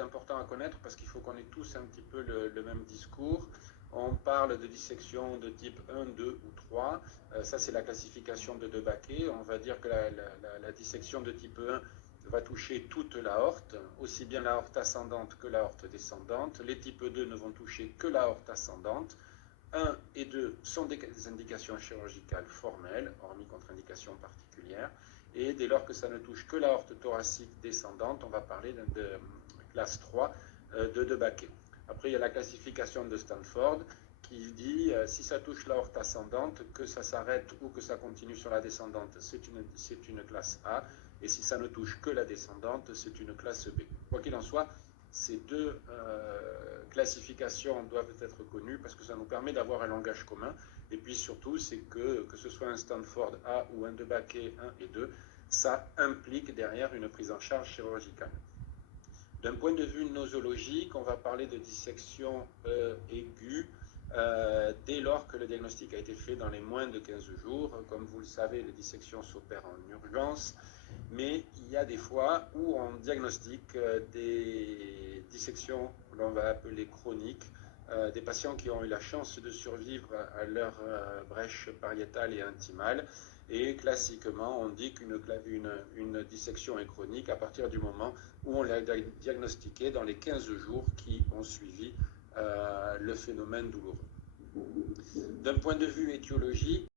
important à connaître parce qu'il faut qu'on ait tous un petit peu le même discours. On parle de dissection de type 1, 2 ou 3. Ça, c'est la classification de De Baquet. On va dire que la dissection de type 1 va toucher toute l'aorte, aussi bien l'aorte ascendante que l'aorte descendante. Les types 2 ne vont toucher que l'aorte ascendante. 1 et 2 sont des indications chirurgicales formelles, hormis contre-indications particulières. Et dès lors que ça ne touche que l'aorte thoracique descendante, on va parler de classe 3 de De Baquet. Après, il y a la classification de Stanford qui dit si ça touche l'aorte ascendante, que ça s'arrête ou que ça continue sur la descendante, c'est une classe A. Et si ça ne touche que la descendante, c'est une classe B. Quoi qu'il en soit, ces deux classifications doivent être connues parce que ça nous permet d'avoir un langage commun. Et puis surtout, c'est que ce soit un Stanford A ou un De Baquet 1 et 2, ça implique derrière une prise en charge chirurgicale. D'un point de vue nosologique, on va parler de dissection aiguë dès lors que le diagnostic a été fait dans les moins de 15 jours. Comme vous le savez, les dissections s'opèrent en urgence, mais il y a des fois où on diagnostique des dissections que l'on va appeler chroniques, des patients qui ont eu la chance de survivre à leur brèche pariétale et intimale. Et classiquement, on dit qu'une dissection est chronique à partir du moment où on l'a diagnostiquée dans les 15 jours qui ont suivi le phénomène douloureux. D'un point de vue étiologique,